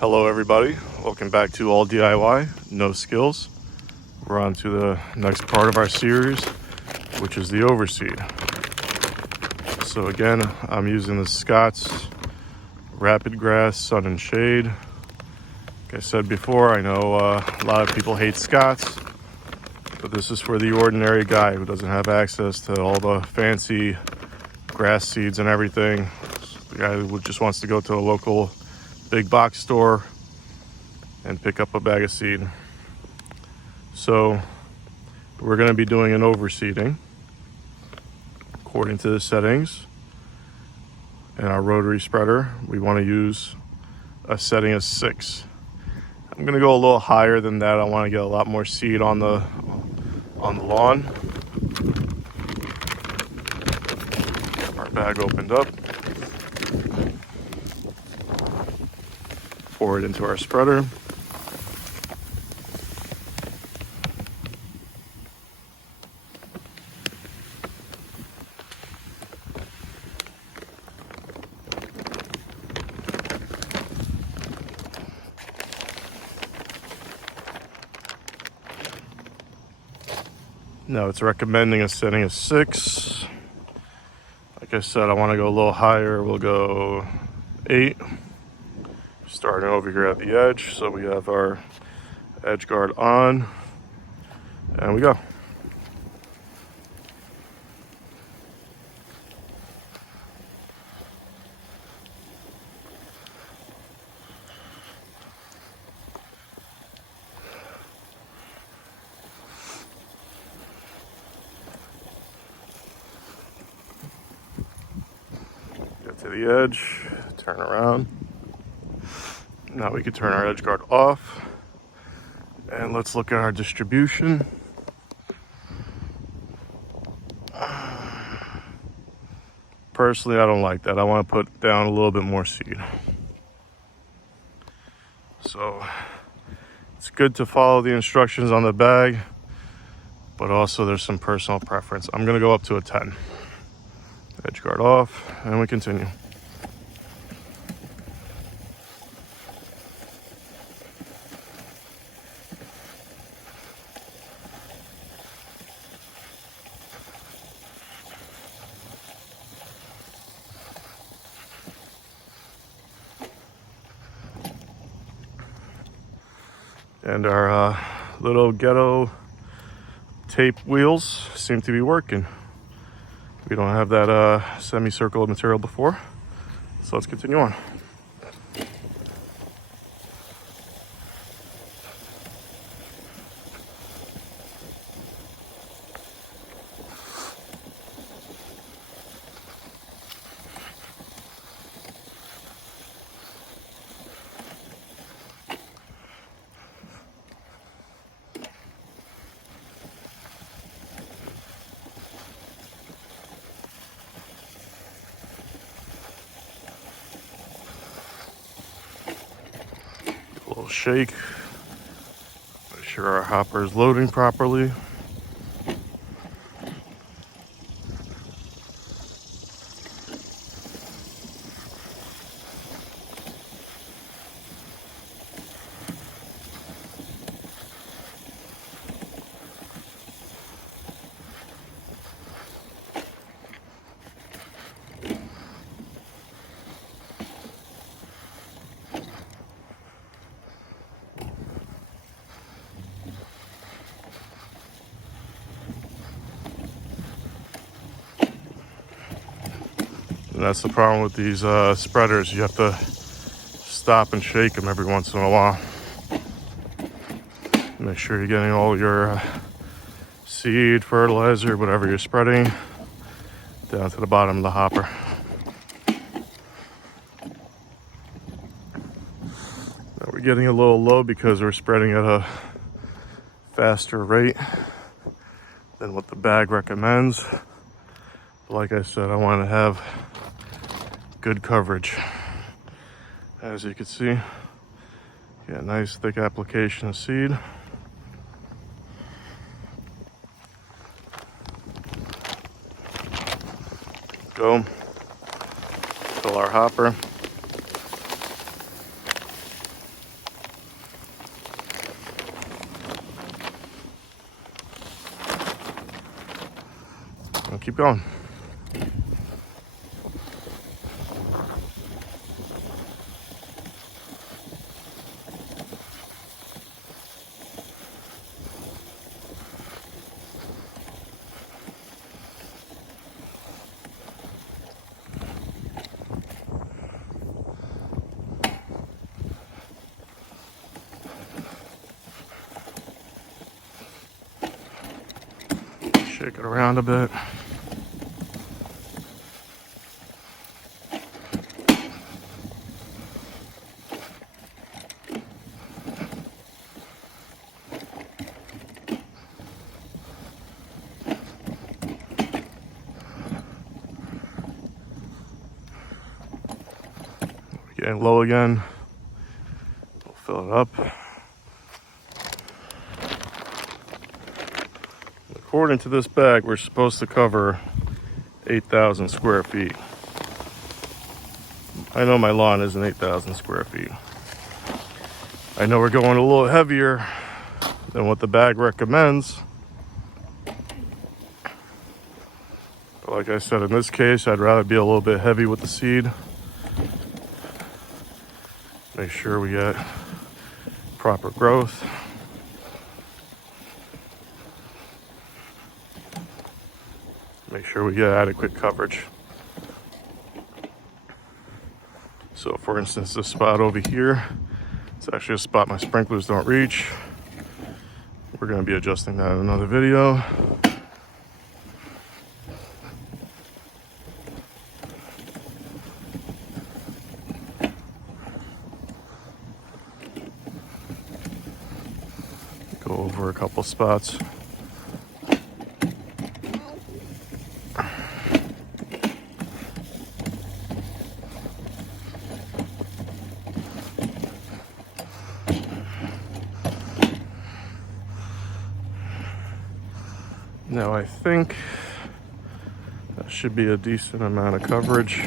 Hello everybody, welcome back to All DIY, No Skills. We're on to the next part of our series, which is the overseed. So again, I'm using the Scott's Rapid Grass Sun and Shade. Like I said before, I know a lot of people hate Scott's, but this is for the ordinary guy who doesn't have access to all the fancy grass seeds and everything. The guy who just wants to go to a local big box store and pick up a bag of seed. So we're going to be doing an overseeding according to the settings. In our rotary spreader, we want to use a setting of 6. I'm going to go a little higher than that. I want to get a lot more seed on the lawn. Our bag opened up. Pour it into our spreader. Now it's recommending a setting of 6. Like I said, I want to go a little higher. We'll go 8. Starting over here at the edge. So we have our edge guard on. And we go. Get to the edge, turn around. Now we can turn our edge guard off. And let's look at our distribution. Personally, I don't like that. I want to put down a little bit more seed. So it's good to follow the instructions on the bag, but also there's some personal preference. I'm going to go up to a 10. Edge guard off, and we continue. And our little ghetto tape wheels seem to be working. We don't have that semicircle material before, so let's continue on. A little shake. Make sure our hopper is loading properly. And that's the problem with these spreaders. You have to stop and shake them every once in a while. Make sure you're getting all your seed, fertilizer, whatever you're spreading, down to the bottom of the hopper. Now we're getting a little low because we're spreading at a faster rate than what the bag recommends. But like I said, I want to have good coverage. As you can see, get a nice thick application of seed. Go. Fill our hopper. keep going. Shake it around a bit. Getting low again. We'll fill it up. According to this bag, we're supposed to cover 8,000 square feet. I know my lawn isn't 8,000 square feet. I know we're going a little heavier than what the bag recommends. But like I said, in this case, I'd rather be a little bit heavy with the seed. Make sure we get proper growth. Make sure we get adequate coverage. So for instance, this spot over here, it's actually a spot my sprinklers don't reach. We're going to be adjusting that in another video. Go over a couple spots. Now I think that should be a decent amount of coverage.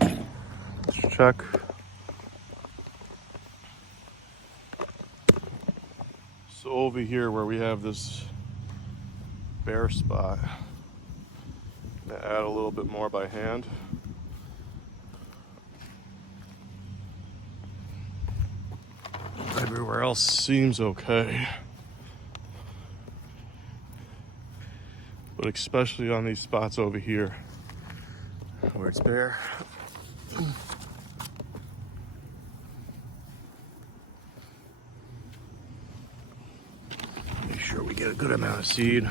Let's check. So over here where we have this bare spot, I'm gonna add a little bit more by hand. Everywhere else seems okay. But especially on these spots over here where it's bare. Make sure we get a good amount of seed.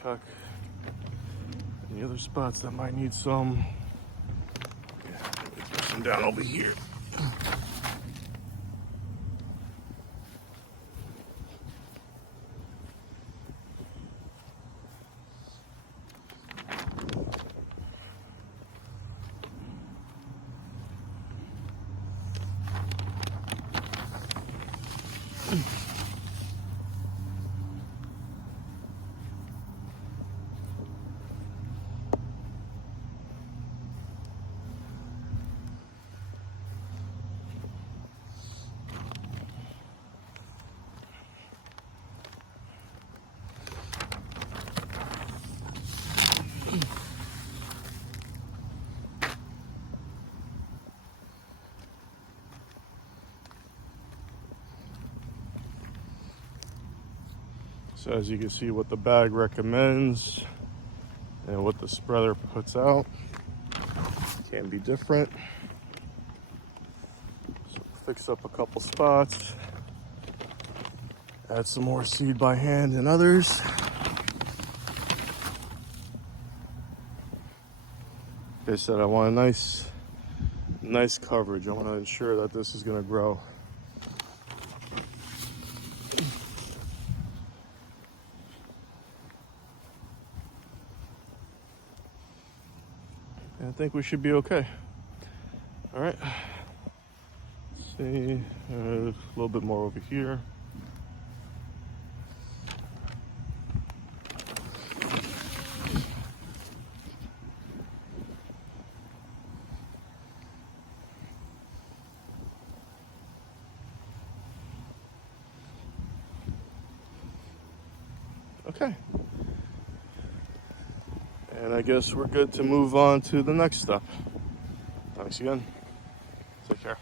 Check. Any other spots that might need some? Yeah, put some down over here. So as you can see, what the bag recommends and what the spreader puts out can be different. So fix up a couple spots, add some more seed by hand in others. Like I said, I want a nice coverage. I want to ensure that this is going to grow. I think we should be okay. All right. Let's see, a little bit more over here. Okay. And I guess we're good to move on to the next step. Thanks again. Take care.